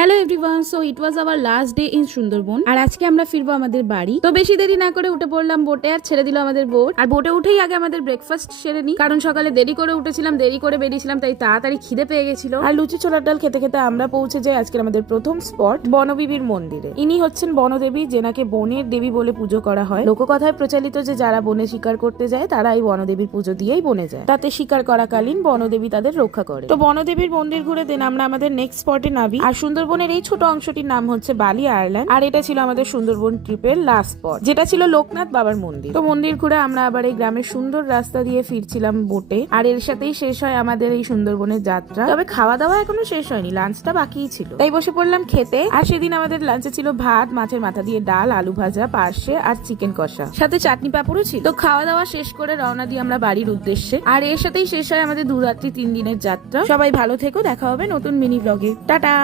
Hello everyone, so it was our last day in Sundarban. আর আজকে আমরা ফিরবো আমাদের বাড়ি। তো বেশি দেরি না করে উঠে পড়লাম বোটে, আর ছেড়ে দিল আমাদের বোট। আর বোটে উঠেই আগে আমাদের ব্রেকফাস্ট সেরে নি, কারণ সকালে দেরি করে উঠেছিলাম, দেরি করে বেরিয়েছিলাম, তাই তাড়াতাড়ি খিদে পেয়ে গেছিল। আর লুচি ছোলার ডাল খেতে খেতে আমরা পৌঁছে যাই আজকে আমাদের প্রথম স্পট বনবিবির মন্দিরে। ইনি হচ্ছেন বনদেবী, যেনাকে বনের দেবী বলে পুজো করা হয়। লোককথায় প্রচলিত যে যারা বনে শিকার করতে যায় তারা এই বনদেবীর পুজো দিয়েই বনে যায়, তাতে শিকার করাকালীন বনদেবী তাদের রক্ষা করে। তো বনদেবীর মন্দির ঘুরে দেন আমরা আমাদের নেক্সট স্পটে নামি। আর সুন্দরবনের এই ছোট অংশটির নাম হচ্ছে বালি আয়ারল্যান্ড। আর এটা ছিল আমাদের সুন্দরবন ট্রিপের লাস্ট স্পট, যেটা ছিল লোকনাথ বাবার মন্দির। তো মন্দির ঘুরে আমরা আবার এই গ্রামের সুন্দর রাস্তা দিয়ে ফিরছিলাম বোটে। আর এর সাথেই শেষ হয় আমাদের এই সুন্দরবনের যাত্রা। তবে খাওয়া দাওয়া এখনো শেষ হয়নি, লাঞ্চটা বাকিই ছিল, তাই বসে পড়লাম খেতে। আর সেদিন আমাদের লাঞ্চে ছিল ভাত, মাছের মাথা দিয়ে ডাল, আলু ভাজা, পার্শে আর চিকেন কষা, সাথে চাটনি পাঁপড়ও ছিল। তো খাওয়া দাওয়া শেষ করে রওনা দিই আমরা বাড়ির উদ্দেশ্যে। আর এর সাথেই শেষ হয় আমাদের 2 রাত্রি 3 দিনের যাত্রা। সবাই ভালো থেকো, দেখা হবে নতুন মিনি ব্লগে। টাটা।